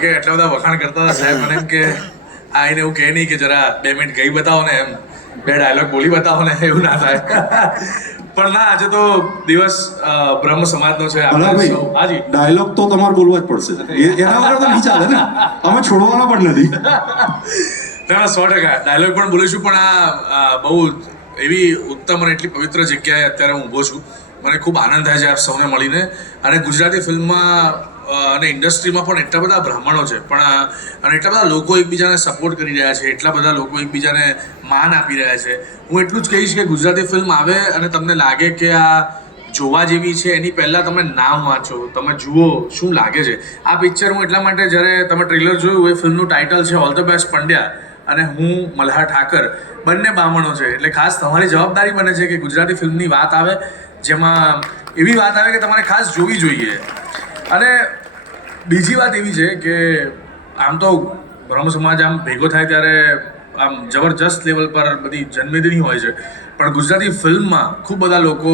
કે એટલા બધા વખાણ કરતા હતા સાહેબ મને એમ કે આ એને એવું કહે નહીં કે જરા બે મિનિટ ગઈ બતાવો ને એમ. બે ડાયલોગ બોલી બતાવો ને એવું ના થાય. પણ ના આજે તો દિવસ બ્રહ્મ સમાજનો છે હાજી. ડાયલોગ તો તમારે બોલવા જ પડશે. એના વગર તો નહીં ચાલે ને. અમે છોડવાના પણ નથી. ના ના સો ટકા. ડાયલોગ પણ બોલીશું પણ આ બહુ એવી ઉત્તમ અને એટલી પવિત્ર જગ્યાએ અત્યારે હું ઊભો છું. મને ખૂબ આનંદ થાય છે આપ સૌને મળીને. અને ગુજરાતી ફિલ્મમાં અને ઇન્ડસ્ટ્રીમાં પણ એટલા બધા બ્રાહ્મણો છે, પણ અને એટલા બધા લોકો એકબીજાને સપોર્ટ કરી રહ્યા છે, એટલા બધા લોકો એકબીજાને માન આપી રહ્યા છે. હું એટલું જ કહીશ કે ગુજરાતી ફિલ્મ આવે અને તમને લાગે કે આ જોવા જેવી છે, એની પહેલાં તમે નામ વાંચો, તમે જુઓ શું લાગે છે. આ પિક્ચર હું એટલા માટે જ્યારે તમે ટ્રેલર જોયું, એ ફિલ્મનું ટાઇટલ છે ઓલ ધ બેસ્ટ પંડ્યા અને હું મલ્હાર ઠાકર, બંને બામણો છે. એટલે ખાસ તમારી જવાબદારી બને છે કે ગુજરાતી ફિલ્મની વાત આવે, જેમાં એવી વાત આવે કે તમારે ખાસ જોવી જોઈએ. અને બીજી વાત એવી છે કે આમ તો બ્રહ્મ સમાજ આમ ભેગો થાય ત્યારે આમ જબરજસ્ત લેવલ પર બધી જન્મેદની હોય છે. પણ ગુજરાતી ફિલ્મમાં ખૂબ બધા લોકો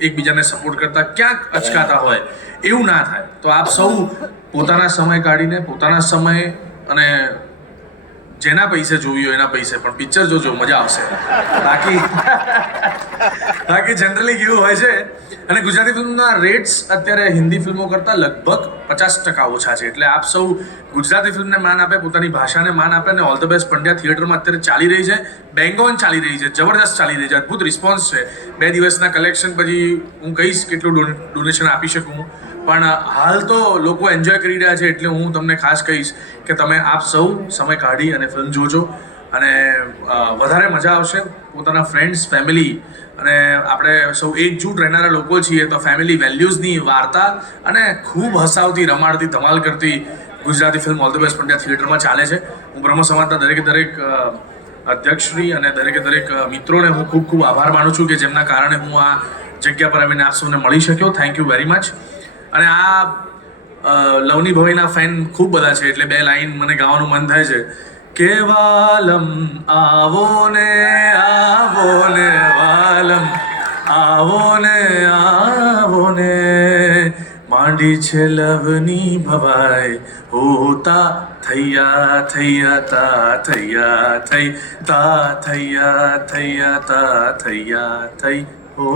એકબીજાને સપોર્ટ કરતા ક્યાંક અચકાતા હોય, એવું ના થાય. તો આપ સૌ પોતાના સમય કાઢીને પોતાના સમય અને જેના પૈસે જોવી હોય એના પૈસે, પણ પિક્ચર જોજો, મજા આવશે. બાકી બાકી જનરલી કેવું હોય છે, અને ગુજરાતી ફિલ્મના રેટ્સ અત્યારે હિન્દી ફિલ્મો કરતાં લગભગ પચાસ ટકા ઓછા છે. એટલે આપ સૌ ગુજરાતી ફિલ્મને માન આપે, પોતાની ભાષાને માન આપે, અને ઓલ ધ બેસ્ટ પંડ્યા થિયેટરમાં અત્યારે ચાલી રહી છે. બેંગોન ચાલી રહી છે, જબરદસ્ત ચાલી રહી છે, અદ્ભુત રિસ્પોન્સ છે. બે દિવસના કલેક્શન પછી હું કહીશ, કેટલું ડોનેશન આપી શકું પણ હાલ તો લોકો એન્જોય કરી રહ્યા છે એટલે હું તમને ખાસ કહીશ કે તમે આપ સૌ સમય કાઢી અને ફિલ્મ જોજો. અને વધારે મજા આવશે પોતાના ફ્રેન્ડ્સ ફેમિલી અને આપણે સૌ એકજૂટ રહેનારા લોકો છીએ તો ફેમિલી વેલ્યુઝની વાર્તા અને ખૂબ હસાવતી, રમાડતી, ધમાલ કરતી Gujarati film all the best Pandya થિયેટરમાં ચાલે છે. હું બ્રહ્મ સમાજના દરેકે દરેક અધ્યક્ષશ્રી અને દરેકે દરેક મિત્રોને હું ખૂબ ખૂબ આભાર માનું છું કે જેમના કારણે હું આ જગ્યા પર આવીને આપ સૌને મળી શક્યો. થેન્ક યુ વેરી મચ અને આ લવની ભવાઈના ફેન ખૂબ બધા છે, એટલે બે લાઈન મને ગાવાનું મન થાય છે. કે વાલમ આવો ને આવો ને વાલમ, આવો ને આવો ને. માંડી છે લવની ભવાઈ, હોતા થૈયા થૈયા, તા થૈયા થઈ, તા થૈયા થૈયા, તા થૈયા થઈ. ઓ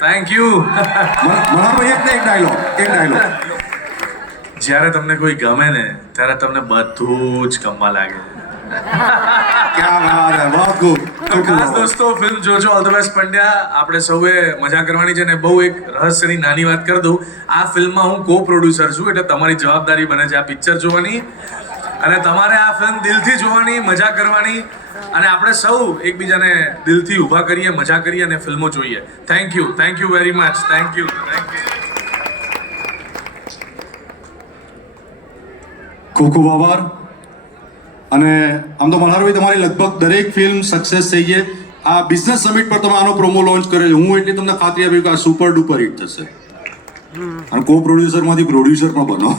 થેન્ક યુ મનાભાઈ એક એક ડાયલોગ એક ડાયલોગ જ્યારે તમને કોઈ ગમે ને ત્યારે તમને બધું જ ગમવા લાગે. ક્યાં વાત હે બહુત ખૂબ ખાસ દોસ્તો ફિલ્મ જોજો ઓલ ધ બેસ્ટ પંડ્યા. આપણે સૌએ મજા કરવાની છે ને બહુ એક રહસ્યની નાની વાત કરી દઉં. આ ફિલ્મમાં હું કો પ્રોડ્યુસર છું એટલે તમારી જવાબદારી બને છે આ પિક્ચર જોવાની. અને તમારે આ ફિલ્મ દિલથી જોવાની મજા કરવાની અને આપણે સૌ એકબીજાને દિલથી ઊભા કરીએ મજા કરીએ અને ફિલ્મો જોઈએ. Thank you thank you very much thank you thank you ખૂબ ખૂબ આભાર. અને આમ તો મલ્હારભાઈ તમારી લગભગ દરેક ફિલ્મ સક્સેસ થઈ છે આ બિઝનેસ સમિટ પર તમે આનો પ્રોમો લોન્ચ કર્યો છે હું એટલે તમને ખાતરી આપી કે આ સુપર ડુપર હિટ થશે. અને કો પ્રોડ્યુસરમાંથી પ્રોડ્યુસર પણ બનો.